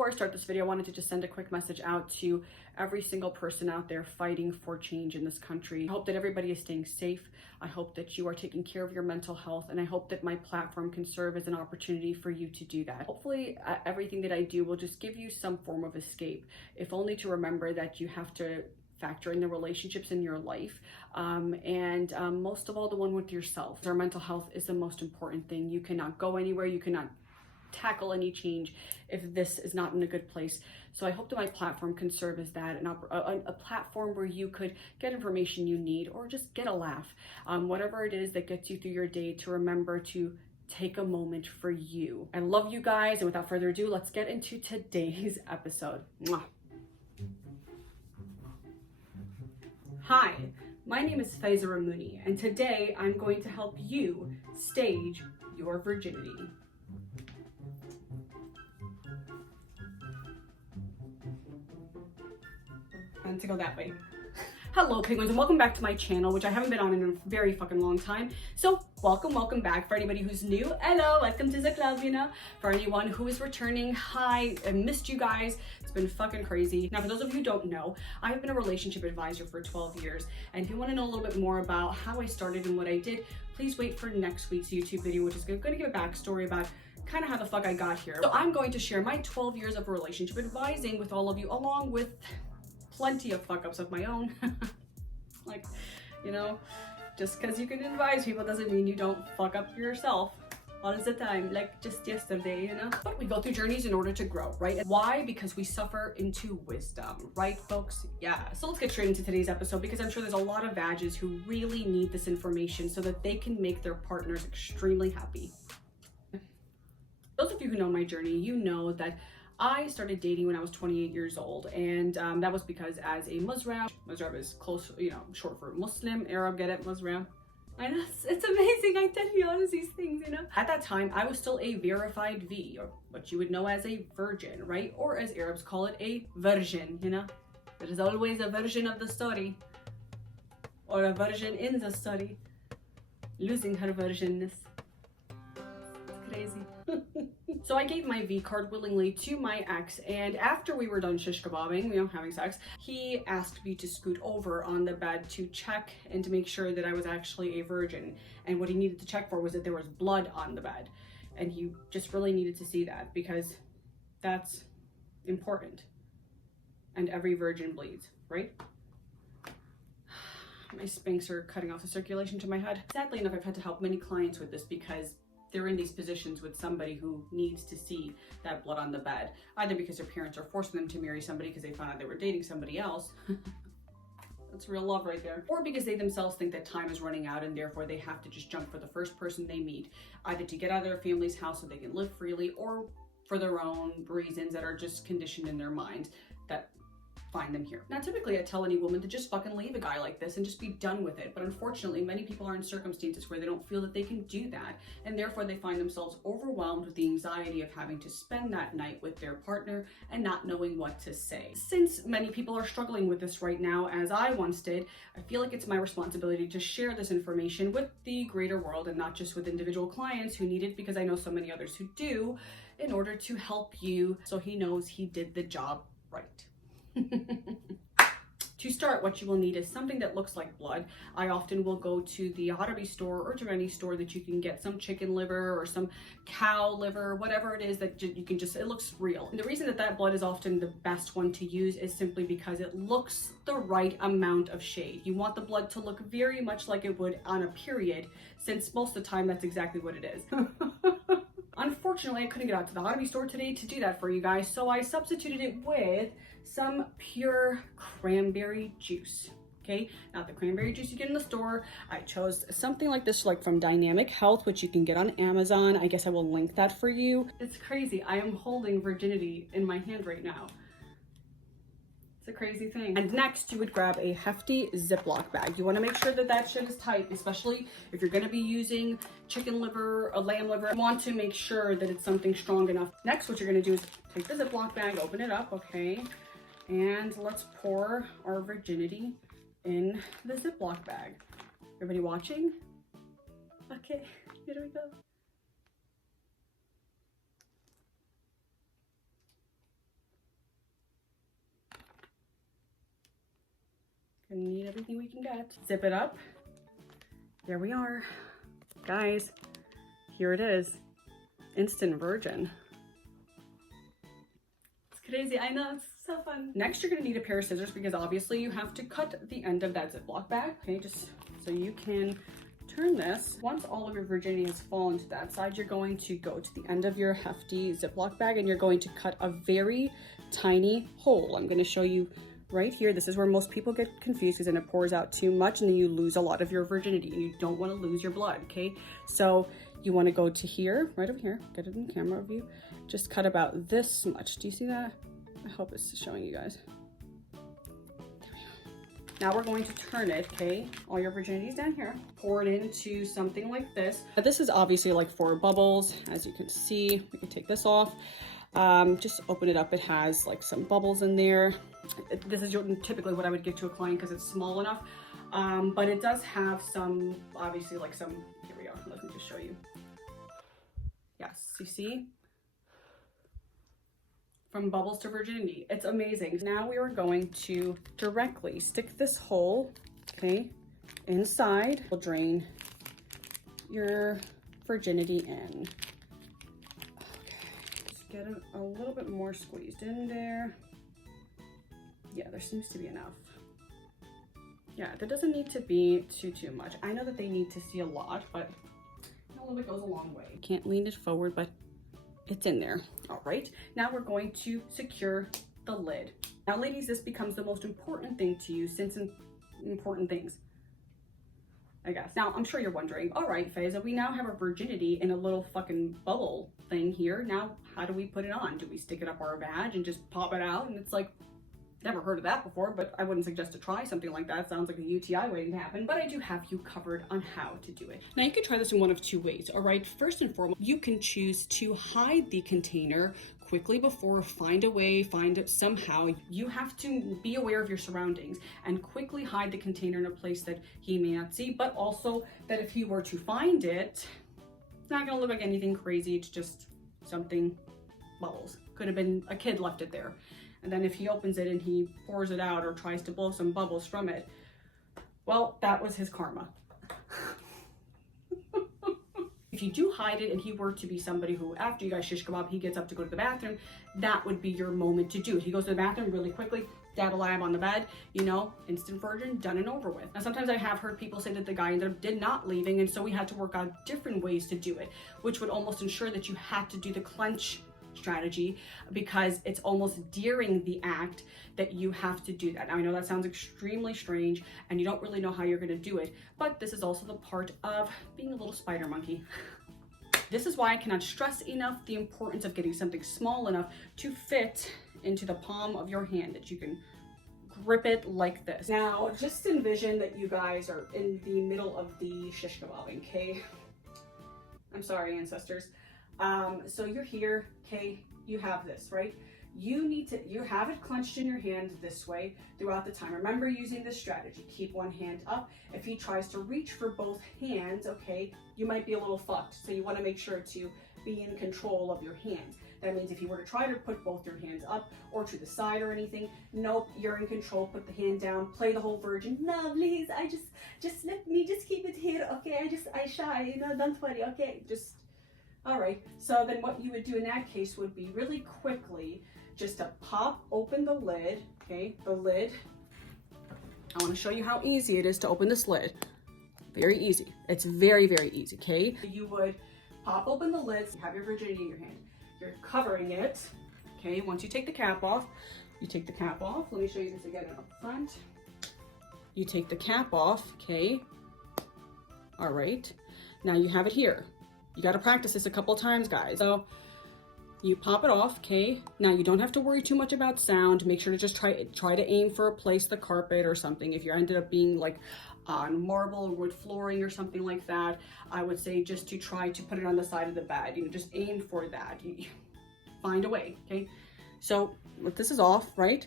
Before I start this video, I wanted to just send a quick message out to every single person out there fighting for change in this country. I hope that everybody is staying safe. I hope that you are taking care of your mental health, and I hope that my platform can serve as an opportunity for you to do that. Hopefully, everything that I do will just give you some form of escape, if only to remember that you have to factor in the relationships in your life, and most of all, the one with yourself. Our mental health is the most important thing. You cannot go anywhere. You cannot tackle any change if this is not in a good place. So I hope that my platform can serve as that, a platform where you could get information you need or just get a laugh, whatever it is that gets you through your day, to remember to take a moment for you. I love you guys, and without further ado, let's get into today's episode. Mwah. Hi, my name is Faiza Ramouni, and today I'm going to help you stage your virginity. To go that way. Hello penguins, and welcome back to my channel, which I haven't been on in a very fucking long time. So welcome back. For anybody who's new, hello, welcome to the club, you know. For anyone who is returning, hi, I missed you guys. It's been fucking crazy. Now, for those of you who don't know, I have been a relationship advisor for 12 years. And if you want to know a little bit more about how I started and what I did, please wait for next week's YouTube video, which is going to give a backstory about kind of how the fuck I got here. So I'm going to share my 12 years of relationship advising with all of you, along with plenty of fuck ups of my own. Like, you know, just because you can advise people doesn't mean you don't fuck up yourself all the time, like just yesterday, you know. But we go through journeys in order to grow, right? Why? Because we suffer into wisdom, right, folks? Yeah. So let's get straight into today's episode, because I'm sure there's a lot of vages who really need this information so that they can make their partners extremely happy. Those of you who know my journey, you know that I started dating when I was 28 years old, and that was because as a Muslim is close, you know, short for Muslim, Arab, get it, Muslim? I know, it's amazing, I tell you all of these things, you know? At that time, I was still a verified V, or what you would know as a virgin, right? Or as Arabs call it, a virgin, you know? There is always a version of the story, or a virgin in the story, losing her virginness. It's crazy. So I gave my V card willingly to my ex, and after we were done shish kebabbing, you know, having sex, he asked me to scoot over on the bed to check and to make sure that I was actually a virgin. And what he needed to check for was that there was blood on the bed. And he just really needed to see that, because that's important. And every virgin bleeds, right? My spanks are cutting off the circulation to my head. Sadly enough, I've had to help many clients with this, because they're in these positions with somebody who needs to see that blood on the bed, either because their parents are forcing them to marry somebody because they found out they were dating somebody else. That's real love right there. Or because they themselves think that time is running out, and therefore they have to just jump for the first person they meet, either to get out of their family's house so they can live freely, or for their own reasons that are just conditioned in their mind that find them here. Now, typically I tell any woman to just fucking leave a guy like this and just be done with it. But unfortunately, many people are in circumstances where they don't feel that they can do that. And therefore they find themselves overwhelmed with the anxiety of having to spend that night with their partner and not knowing what to say. Since many people are struggling with this right now, as I once did, I feel like it's my responsibility to share this information with the greater world, and not just with individual clients who need it, because I know so many others who do, in order to help you so he knows he did the job right. To start, what you will need is something that looks like blood. I often will go to the Arabi store or to any store that you can get some chicken liver or some cow liver, whatever it is that you can just, it looks real. And the reason that that blood is often the best one to use is simply because it looks the right amount of shade. You want the blood to look very much like it would on a period, since most of the time that's exactly what it is. Unfortunately, I couldn't get out to the Arabi store today to do that for you guys, so I substituted it with some pure cranberry juice. Okay, not the cranberry juice you get in the store. I chose something like this, like from Dynamic Health, which you can get on Amazon. I guess I will link that for you. It's crazy. I am holding Virginity in my hand right now. It's a crazy thing. And next, you would grab a hefty Ziploc bag. You want to make sure that that shit is tight, especially if you're going to be using chicken liver, a lamb liver. You want to make sure that it's something strong enough. Next, what you're going to do is take the Ziploc bag, open it up, okay? And let's pour our virginity in the Ziploc bag. Everybody watching? Okay, here we go. Gonna need everything we can get. Zip it up. There we are. Guys, here it is. Instant virgin. It's crazy, I know, it's so fun. Next, you're gonna need a pair of scissors because obviously you have to cut the end of that Ziploc bag, okay? Just so you can turn this. Once all of your virginity has fallen to that side, you're going to go to the end of your hefty Ziploc bag and you're going to cut a very tiny hole. I'm gonna show you right here. This is where most people get confused because then it pours out too much and then you lose a lot of your virginity and you don't want to lose your blood, okay? So you want to go to here, right over here, get it in the camera view, just cut about this much. Do you see that? I hope it's showing you guys. Now we're going to turn it, okay? All your virginity's down here. Pour it into something like this. This is obviously like for bubbles. As you can see, we can take this off. Just open it up. It has like some bubbles in there. This is typically what I would give to a client because it's small enough. But it does have some, obviously like some, here we go. Let me just show you. Yes, you see? From bubbles to virginity. It's amazing. Now we are going to directly stick this hole, okay, inside. We'll drain your virginity in. Okay, just get it a little bit more squeezed in there. Yeah, there seems to be enough. Yeah, there doesn't need to be too much. I know that they need to see a lot, but a little bit goes a long way. Can't lean it forward, but it's in there. All right, now we're going to secure the lid. Now, ladies, this becomes the most important thing to you since important things, I guess. Now, I'm sure you're wondering, all right, Faiza, we now have our virginity in a little fucking bubble thing here. Now, how do we put it on? Do we stick it up our vag and just pop it out? And it's like, never heard of that before, but I wouldn't suggest to try something like that. Sounds like a UTI waiting to happen, but I do have you covered on how to do it. Now you can try this in one of two ways, all right? First and foremost, you can choose to hide the container quickly before, find a way, find it somehow. You have to be aware of your surroundings and quickly hide the container in a place that he may not see, but also that if he were to find it, it's not gonna look like anything crazy. It's just something, bubbles. Could have been a kid left it there. And then if he opens it and he pours it out or tries to blow some bubbles from it, well, that was his karma. If you do hide it and he were to be somebody who, after you guys shish kebab, he gets up to go to the bathroom, that would be your moment to do it. He goes to the bathroom really quickly, dab a lab on the bed, you know, instant virgin, done and over with. Now, sometimes I have heard people say that the guy did not leaving, and so we had to work out different ways to do it, which would almost ensure that you had to do the clench strategy because it's almost during the act that you have to do that. Now, I know that sounds extremely strange and you don't really know how you're going to do it, but this is also the part of being a little spider monkey. This is why I cannot stress enough the importance of getting something small enough to fit into the palm of your hand, that you can grip it like this. Now, just envision that you guys are in the middle of the shish kebabbing, okay? I'm sorry, ancestors. So you're here, okay, you have this, right? You have it clenched in your hand this way throughout the time. Remember using this strategy. Keep one hand up. If he tries to reach for both hands, okay, you might be a little fucked. So you want to make sure to be in control of your hands. That means if you were to try to put both your hands up or to the side or anything, nope, you're in control. Put the hand down, play the whole virgin. No, please, just let me just keep it here, okay? I shy, you know, don't worry, okay? Just, all right. So then what you would do in that case would be really quickly just to pop open the lid, okay? The lid. I want to show you how easy it is to open this lid. Very easy. It's very, very easy, okay? You would pop open the lid, have your virginity in your hand. You're covering it, okay? Once you take the cap off, you take the cap off. Let me show you this again up front. You take the cap off, okay? All right. Now you have it here. You got to practice this a couple times, guys. So you pop it off, okay? Now you don't have to worry too much about sound. Make sure to just try to aim for a place, the carpet or something. If you ended up being like on marble or wood flooring or something like that, I would say just to try to put it on the side of the bed. You know, just aim for that. Find a way, okay? So this is off, right?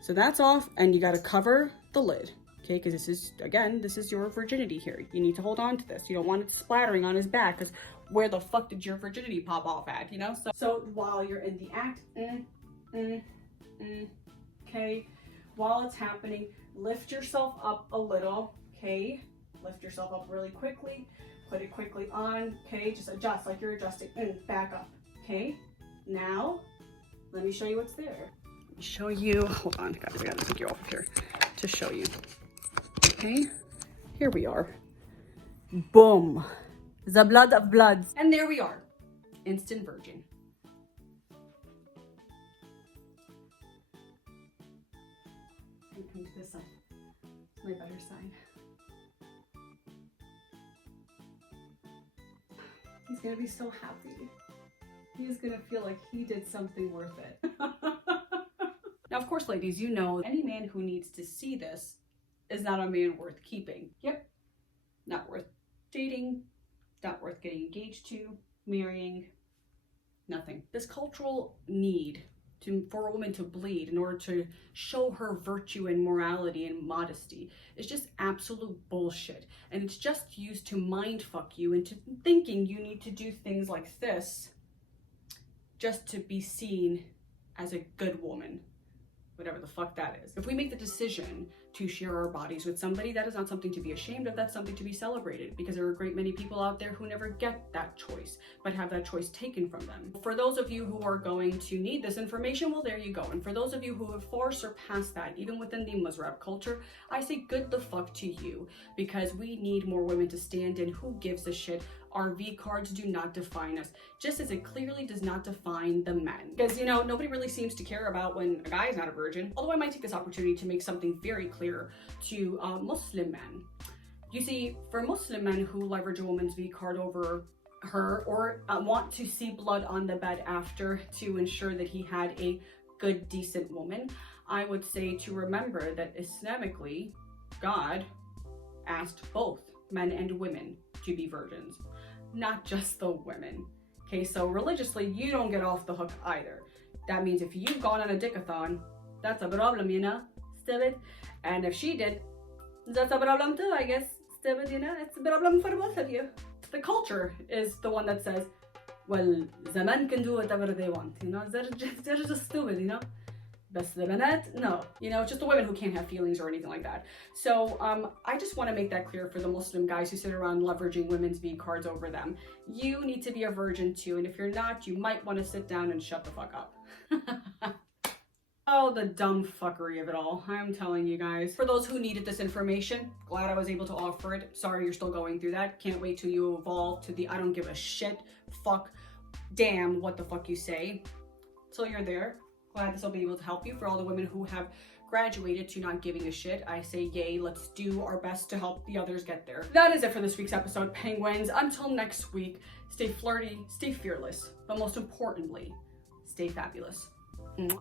So that's off, and you got to cover the lid, okay? Because this is, again, this is your virginity here. You need to hold on to this. You don't want it splattering on his back, because where the fuck did your virginity pop off at, you know? So while you're in the act, okay, while it's happening, lift yourself up a little, okay? Lift yourself up really quickly, put it quickly on, okay? Just adjust like you're adjusting, back up, okay? Now, let me show you what's there. Let me show you, hold on guys, I gotta take you off of here to show you, okay? Here we are, boom, the blood of bloods. And there we are, instant virgin. Come to this side, my better side. He's gonna be so happy. He's gonna feel like he did something worth it. Now, of course, ladies, you know, any man who needs to see this is not a man worth keeping. Yep, not worth dating, not worth getting engaged to, marrying, nothing. This cultural need for a woman to bleed in order to show her virtue and morality and modesty is just absolute bullshit. And it's just used to mind fuck you into thinking you need to do things like this just to be seen as a good woman. Whatever the fuck that is. If we make the decision to share our bodies with somebody, that is not something to be ashamed of, that's something to be celebrated, because there are a great many people out there who never get that choice, but have that choice taken from them. For those of you who are going to need this information, well, there you go. And for those of you who have far surpassed that, even within the Musrab culture, I say good the fuck to you, because we need more women to stand in. Who gives a shit? Our V cards do not define us, just as it clearly does not define the men. Because, you know, nobody really seems to care about when a guy is not a virgin. Although I might take this opportunity to make something very clear to Muslim men. You see, for Muslim men who leverage a woman's V card over her, or want to see blood on the bed after to ensure that he had a good, decent woman, I would say to remember that Islamically, God asked both men and women to be virgins, not just the women. Okay, so religiously, you don't get off the hook either. That means if you've gone on a dickathon, that's a problem, you know, stupid. And if she did, that's a problem too, I guess, stupid, you know, it's a problem for both of you. The culture is the one that says, well, the men can do whatever they want, you know, they're just stupid, you know. Best the banat, no, you know, just the women who can't have feelings or anything like that. So I just want to make that clear for the Muslim guys who sit around leveraging women's V cards over them. You need to be a virgin too, and if you're not, you might want to sit down and shut the fuck up. Oh, the dumb fuckery of it all. I'm telling you guys. For those who needed this information, glad I was able to offer it. Sorry you're still going through that. Can't wait till you evolve to the I don't give a shit, fuck, damn, what the fuck you say. So you're there. Glad this will be able to help you. For all the women who have graduated to not giving a shit, I say yay, let's do our best to help the others get there. That is it for this week's episode, penguins. Until next week, stay flirty, stay fearless, but most importantly, stay fabulous. Mwah.